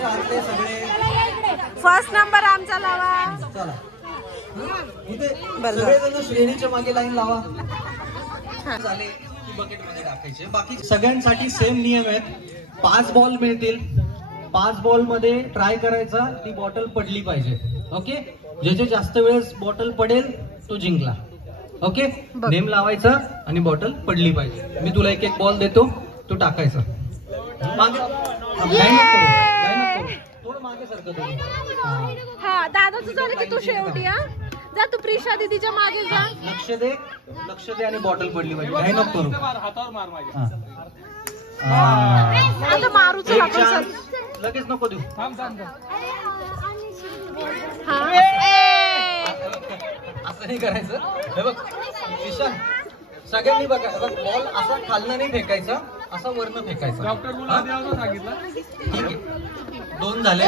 लावायच्या आतले सगळे. फर्स्ट नंबर आमचा लावा. चला इथे सगळेजण श्रेणीच्या मागे लाईन लावा. झाले की बकेट मध्ये टाकायचे. बाकी सगळ्यांसाठी सेम नियम आहेत. 5 बॉल मिळतील. 5 बॉल मध्ये ट्राय करायचा ती बॉटल पडली पाहिजे. ओके, जे जास्त वेळेस बॉटल पडेल तो जिंकला. ओके, नेम लावायचा आणि बॉटल पडली पाहिजे. मी तुला एक बॉल देतो, तो टाकायचा. मागे थोडं मागे सारखं. हा दादा तू झालं की तू शेवटी. जा तू प्रिशा दीदीच्या मागे जा. लक्ष दे आणि बॉटल पडली पाहिजे. काही नको करू. आता मारूच लगेच नको देऊ. असं नाही करायचं. हे बघ किशन, सगळ्यांनी बघा, बॉल असा खालनं नाही फेकायचा, असा वरनं फेकायचा. डॉक्टर सांगितलं. 2 झाले.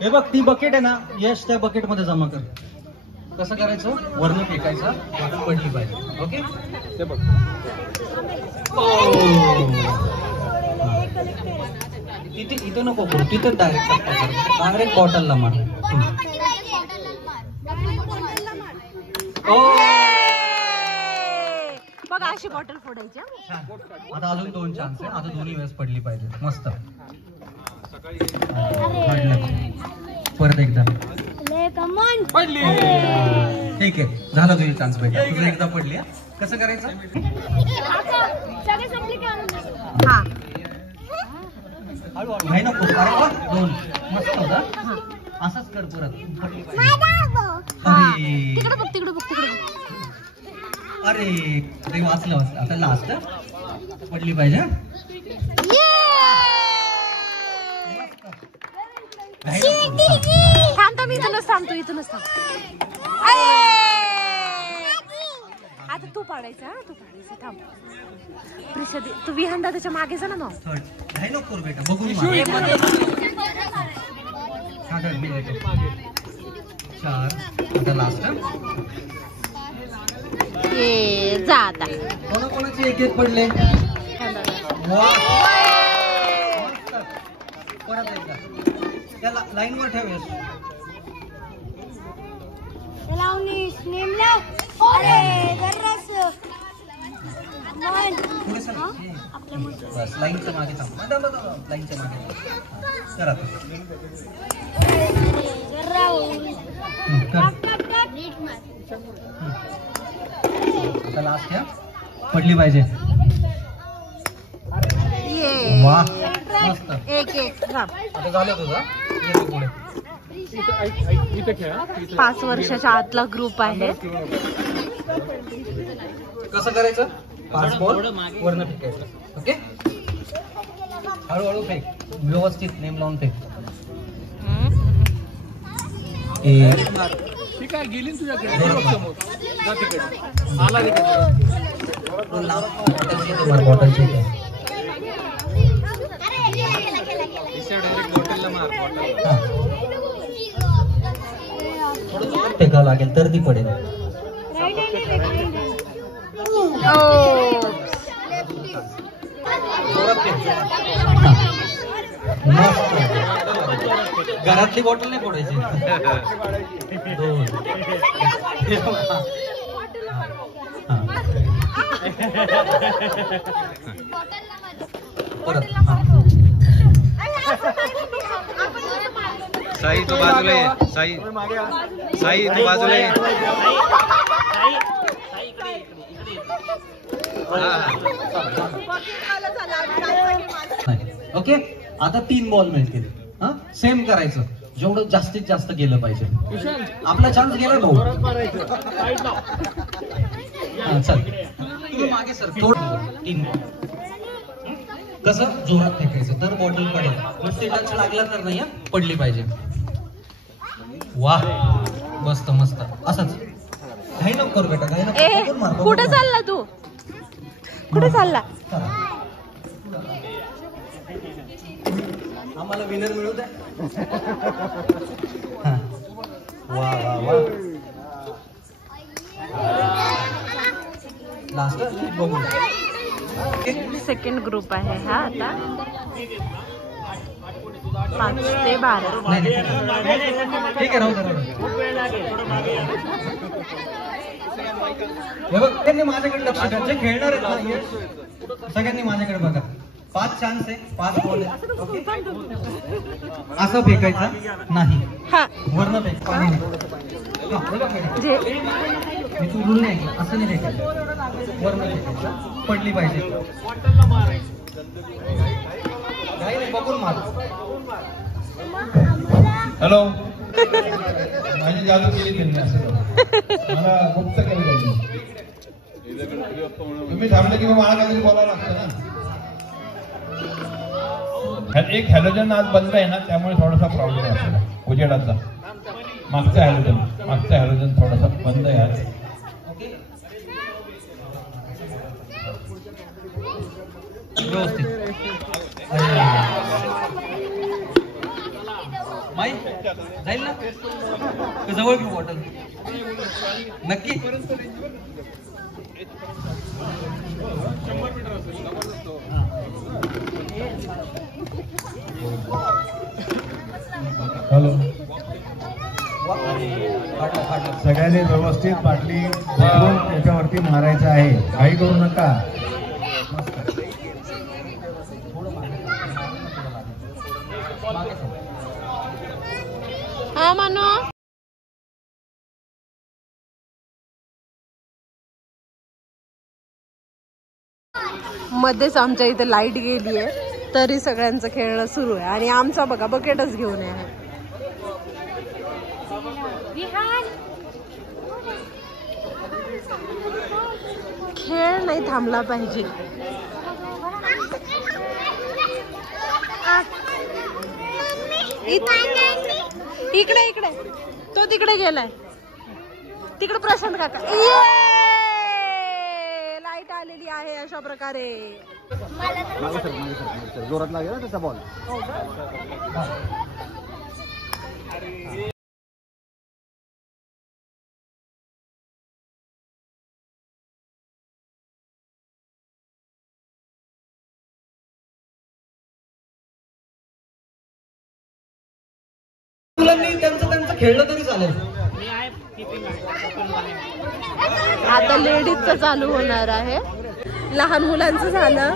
हे बघ ती बकेट आहे ना, यश त्या बकेट मध्ये जमा कर. कसं करायचं, वरनं फेकायचा, बॉटल पडली पाहिजे. ओके, ते बघ. इथं नको करू, तिथं डायरेक्ट बॉटलला मार. बघा अशी बॉटल फोडायची. आता अजून 2 चान्स आहे. आता दोन्ही वेळेस पडली पाहिजे. मस्त. परत एकदा पडली. ठीक आहे, झाला तुझी चान्स भेटा. तुझं एकदा पडली. कसं करायचं, नाही नको. अरे वा, 2 मस्त होता. असंच कर परत. अरे ते वाचलं. आता लास्ट पडली पाहिजे. थांबता मी इथूनच थांबतो. इथूनच थांब. आता तू पाडायचा. तू पाडायचं. थांब प्रिशा, तू विहान दादाच्या मागे जा ना. मग नाही नको करू बेटा. बघून 4. आता लास्ट. जा आता. कोणाकोणाचे 1-1 पडले. परत एकदा त्याला लाईन वर ठेव. बस लाईनच्या मागे थांब. लाईनच्या मागे करा. आता लास्ट घ्या. पडली पाहिजे. वा, मस्त. 1-1. आता झालं तुझं. येतो पुढे. 5 वर्षाच्या आतला ग्रुप आहे. कसं करायचं, 5 बॉल वरनं फेकायचं. ओके, हळूहळू फेक. व्यवस्थित नेम लावून फेक. ठीक आहे, गेली तुझ्याकडे. थोडं फेकावं लागेल तर ती पडेल. घरातली बॉटल नाही फोडायची. 2. परत. साई तू बाजूला ये. साई तू बाजूला ये. ओके, आता 3 बॉल मिळतील. सेम करायचं. जेवढं जास्तीत जास्त गेलं पाहिजे. आपला चान्स गेला भाऊ. चल तुम्ही मागे सर. 3 कसं जोरात फेकायचं तर बॉटल पडेल. नुसती टच लागला तर नाही. पडली पाहिजे. वाह, मस्त मस्त. असंच काही नको करू बेटा. काही नको. कुठे चालला तू? कुठे चालला? आम्हाला विनर मिळू द्या. हा. वा वा वा. लास्ट बघू. सेकंड ग्रुप आहे हा आता 5 ते 12. ठीक आहे, राहू दे. हे बघ, त्यांनी माझ्याकडे लक्ष द्या. जे खेळणार आहेत ना, सगळ्यांनी माझ्याकडे बघा. 5 चान्स आहे, 5 बॉल आहे. ओके, असं फेकायचं नाही. वरनं फेक, पाणी नाही. मी तू रूल नाही, असं नाही फेकायचं. वरनं फेकायचं, पडली पाहिजे. नाही, बघून मार. हॅलो. माझी जादू केली त्यांनी, असं मला गुप्त केलं त्यांनी. तुम्ही थांबले की मला काहीतरी बोलावं लागतं ना. एक हॅलोजन आज बंद आहे ना, त्यामुळे थोडासा प्रॉब्लेम आहे आपल्याला उजेडाचा. मागचा हॅलोजन थोडासा बंद आहे आज. व्यवस्थित. माई जाईल ना, जवळ घेऊ बॉटल. नक्की. हॅलो. सगळ्यांनी व्यवस्थित बाटली पकडून त्याच्यावरती मारायचं आहे. काही करू नका. हा मानो. मध्येच आमच्या इथे लाईट गेली आहे, तरी सगळ्यांचं खेळणं सुरू आहे. आणि आमचा बघा बकेटच घेऊन आहे. खेळ नाही थांबला पाहिजे. इकडे इकडे तो तिकडे गेलाय. तिकडे प्रशांत काका. लाईट आलेली आहे अशा प्रकारे. जोरात लागेल ना त्याचा बॉल. मुलांनी त्यांचं खेळलं तरी चालेल. आता लेडीजचं चालू होणार आहे. लहान मुलांचं झालं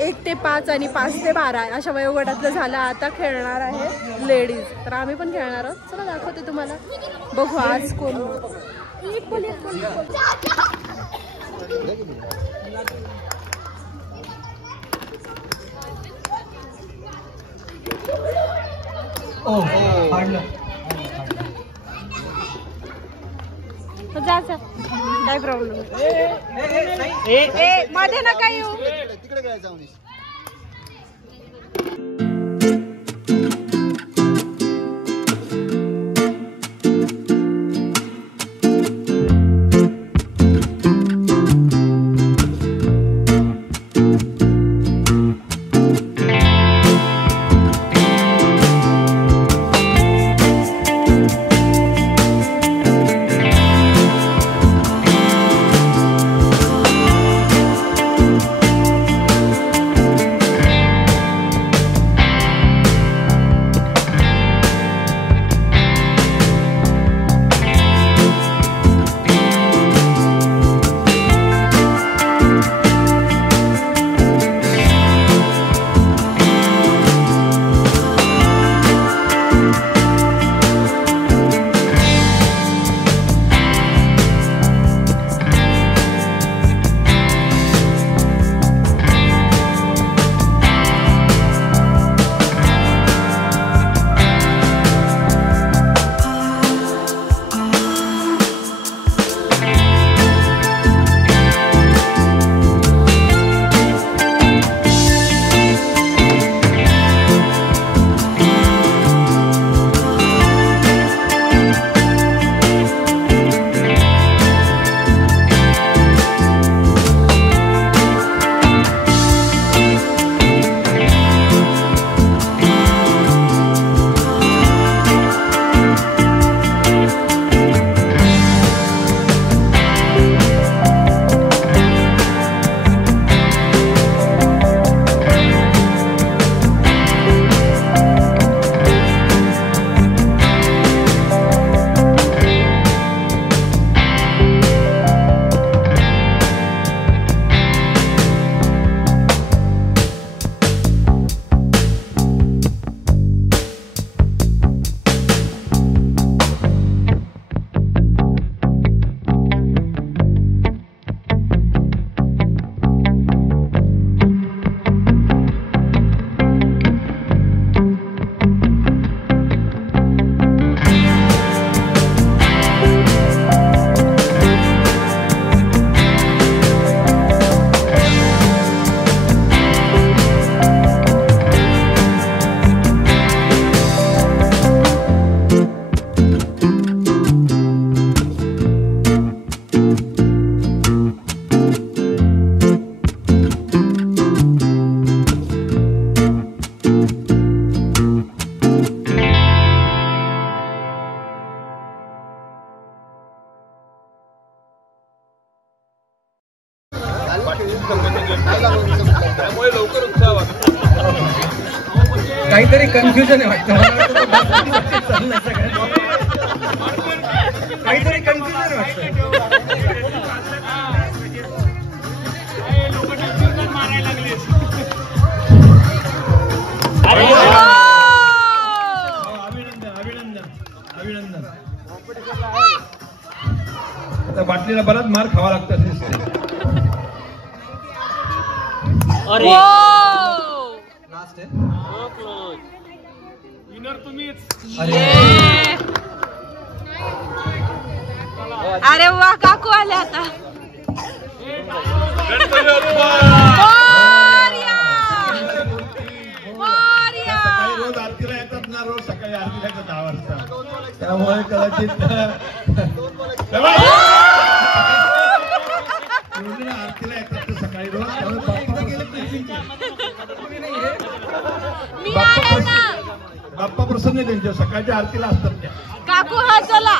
1 ते 5 आणि 5 ते 12 अशा वयोगटातलं झालं. आता खेळणार आहे लेडीज. तर आम्ही पण खेळणार आहोत. चला दाखवते तुम्हाला. बघू आज कोण. काय प्रॉब्लेम. मध्ये नका येऊ. तिकडे काय जाऊन. काहीतरी कन्फ्युजन आहे वाटतं काहीतरी कन्फ्युजन आहे अभिनंदन. आता बाटलीला बराच मार खावा लागतो. लास्ट आहे. अरे वा काकू आले आता. रोज आरतीला येतात ना, रोज सकाळी आरतीला येतात 10 वाजता. त्यामुळे कदाचित आरतीला येतात ते सकाळी रोज. बाप्पा प्रसन्न त्यांच्या सकाळच्या आरतीला असतात त्या. काकू हा चला.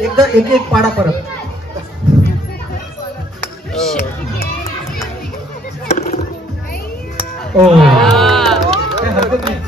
एकदा एक पाडा परत. हरकत नाही.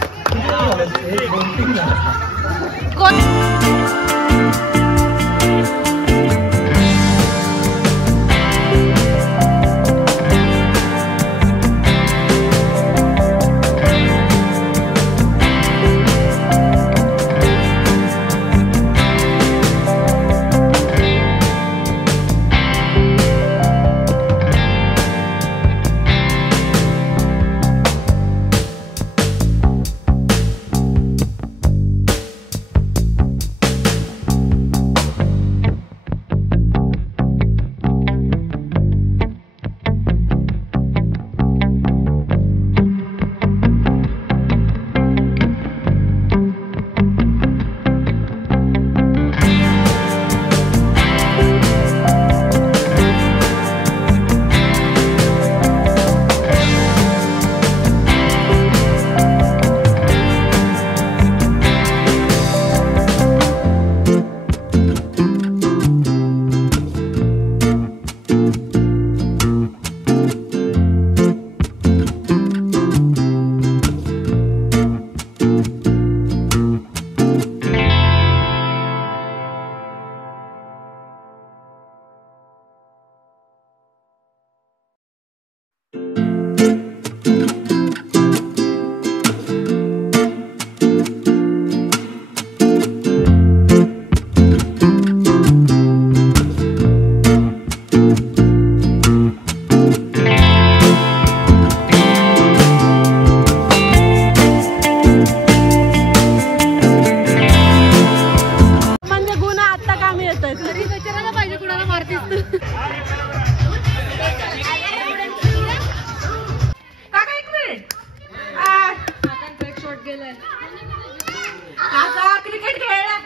क्रिकेट खेळला.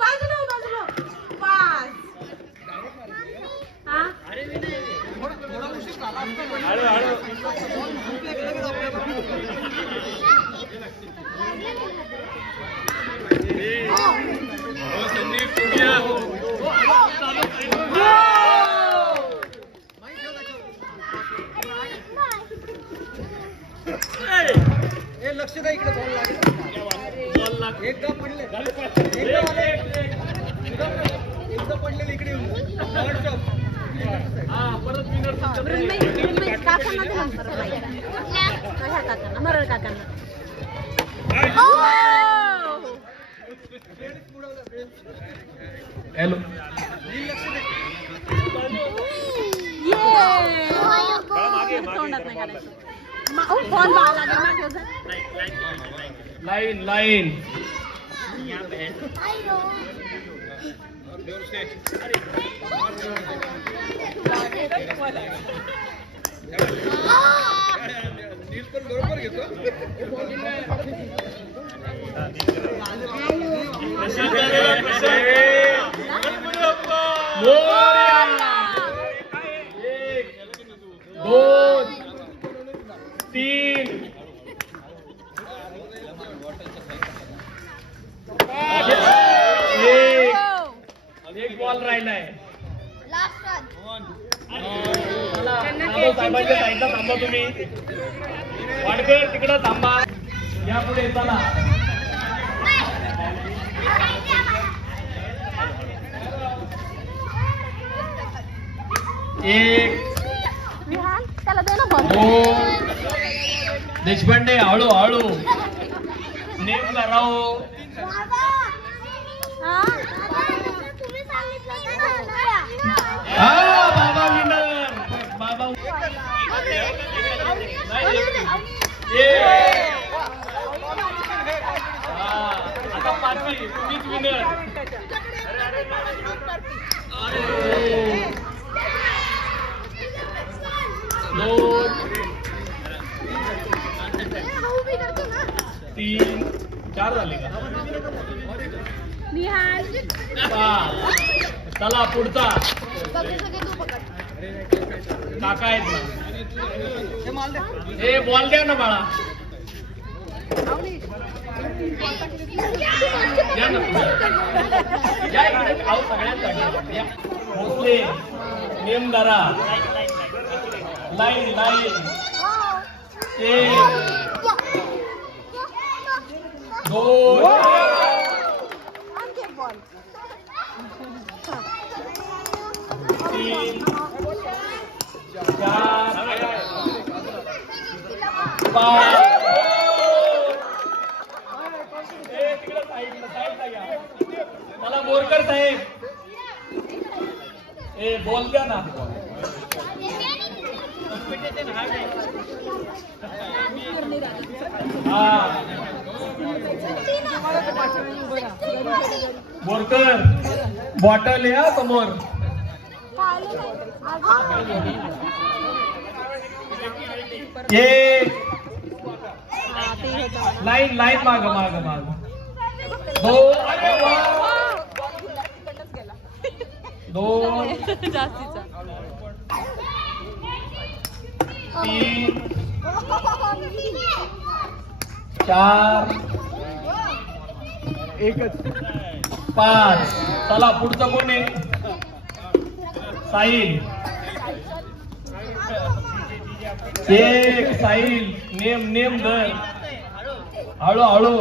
बाजूला बाजूला 5. लक्ष द्या इकडे. बॉल लागेल. एकदा पडले एकदा पडलेले इकडे येऊन मरळ काकांना. हॅलो. तोंडात नाही काढायचं. फोन लागेल. Line line. बरोबर घेतो. एक राहिलाय. साहेबांच्या साईडला थांबा तुम्ही. वाडकर तिकडं थांबा. या पुढे चला. एक त्याला दे ना बॉल. दोन. देशपांडे हळू हळू नेम करावं. हा बाबा विनर. बाबा आता पाचवी तुम्हीच विनर. दोन तीन चार झाले का? चला पुढचा काका आहेत ना. हे बॉल द्या ना बाळा. या ना या इकडे. आहो सगळ्यांसाठी भोसले नेमदारा. Line line. एक दोन तीन चार पाच. तिकडे साईडला घ्या. मला बोरकर साहेब ए बोल द्या ना. बोरकर बॉटल या समोर. लाईन लाईन माग माग माग. दोन. अरे वा. दोन जास्तीचा. तीन चार एकच पाच. चला पुढचं कोण आहे? साहिल. एक साहिल. नेम नेम धर. हळू हळू.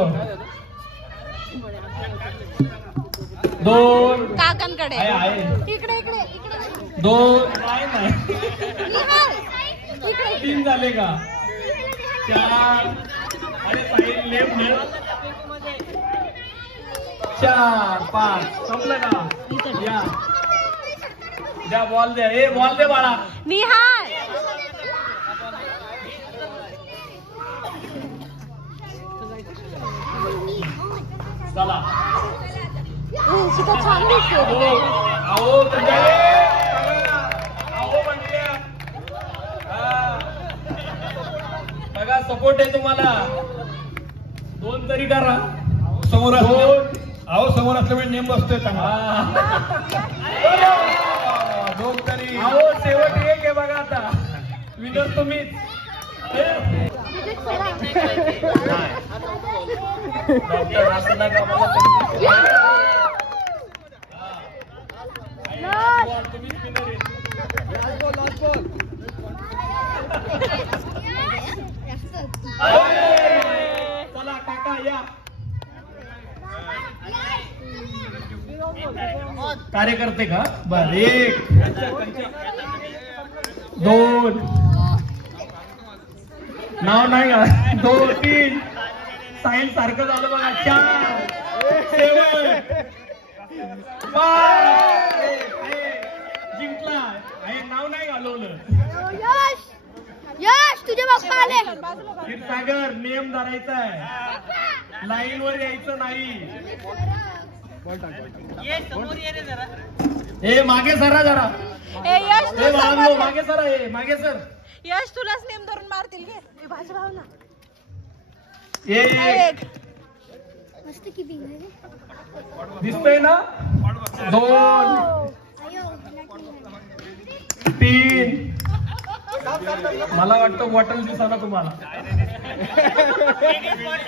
दोन काकांकडे. आहे इकडे इकडे इकडे. दोन. नाही तीन झाले का? चार. अरे साहिल नेम धर. चार पाच. संपलं का? या द्या बॉल द्या. ए बॉल दे बाळा. निहाल. चला. छान दिसते. अहो म्हणल्या बघा सपोर्ट आहे तुम्हाला. दोन तरी करा समोर. अहो समोर असल्यामुळे नेम बसतोय चांगला. दोन तरी. अहो शेवट एक आहे बघा. आता विनर तुम्हीच. डॉक्टर असं नका मला. तुम्हीच विनर आहे. चला काका या. कार्यकर्ते का? बर. एक दोन. नाव नाही का? दोन तीन. सायन्स सारखं झालं बघा. चार जिंकला. हे नाव नाही घालवलं. यश तुझे बाप्पा आले. क्षीरसागर नेम धरायचा आहे. लाईन वर यायचं नाही. हे मागे सरा जरा. यश हे बाळांनो मागे सरा. हे मागे सर. यश तुलाच नेम धरून मारतील. घे भाजी भाव ना. एक. मस्त किपिंग आहे. दिसतंय ना? दोन तीन. मला वाटतं बॉटल दिसना तुम्हाला.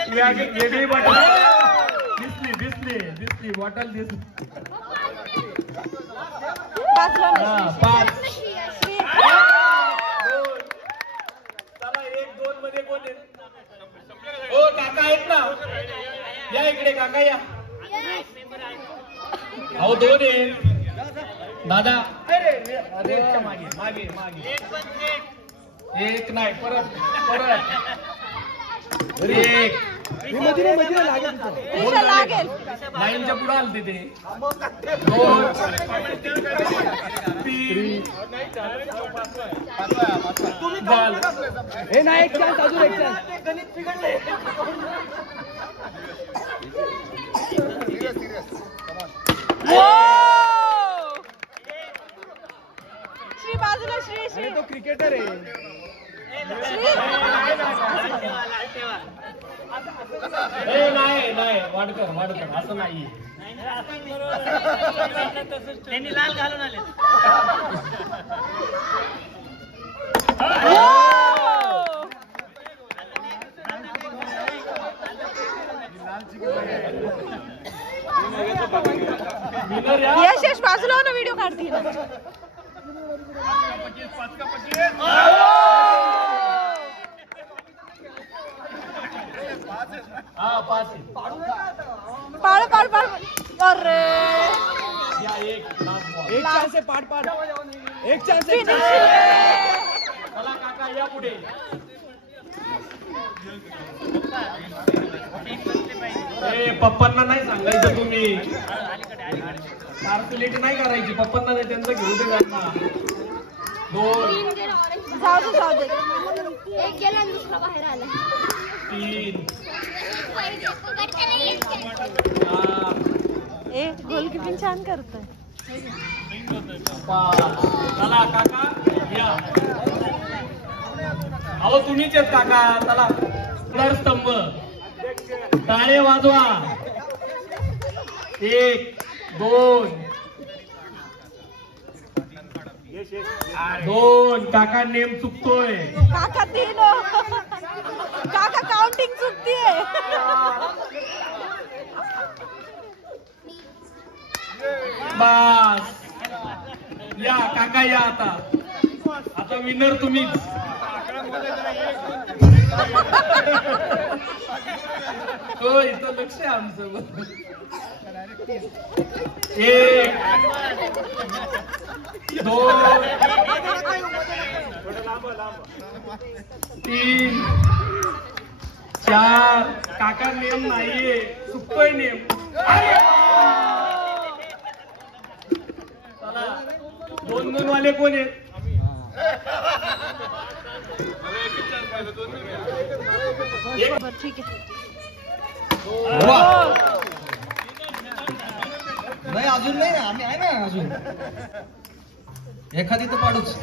वेगळी बॉटल दिसली दिसली. दिसली बॉटल दिसली. वाचलं ना. 5. श्री. चला 1-2 मध्ये कोण आहे? हो काका आहेत ना, या इकडे काका या. अहो 2 आहे दादा. अरे मागे मागे मागे. 1 नाही परत परत. 1 त्रिशा लागेल. लाईनच्या पुढे आलते ते. 2 3 हे नाही एक चान्स अजून एक चान्स. श्री बाजूला. श्री श्री. तो क्रिकेटर आहे. नाही नाही वाडकर वाडकर असं नाहीये. त्यांनी लाल घालून आले. यशेश बाजूला हो ना, व्हिडिओ काढतील. हा 5. पाळ पाळ पाळ. अरे या 1 लास्ट बॉल. एक चान्स आहे. पाठ पाठ. एक चान्स आहे. चला काका या पुढे. पप्पांना नाही सांगायचं तुम्ही. कार्कुलेट नाही करायची. पप्पांना नाही त्यांचं घेऊ दे त्यांना. 2 जाऊ दे जाऊ दे. एक गेला आणि दुसरा बाहेर आला. 3 ए गोलकीपिंग छान करतोय. 5. चला काका या. अहो तुम्हीच आहेत काका. चला तर स्तंभ टाळे वाजवा. 1 2 2. काका नेम चुकतोय. काका 3. काका काउंटिंग चुकतीये. बस या काका या. आता विनर तुम्हीच. हो इथं लक्ष आहे आमचं. 1 2 3 4. काका नेम नाहीये. चुकतोय नेम. चला 2-2 वाले कोण आहेत? बरं ठीक आहे. नाही अजून नाही. आम्ही आहे ना अजून. एखादी तर पाडूच.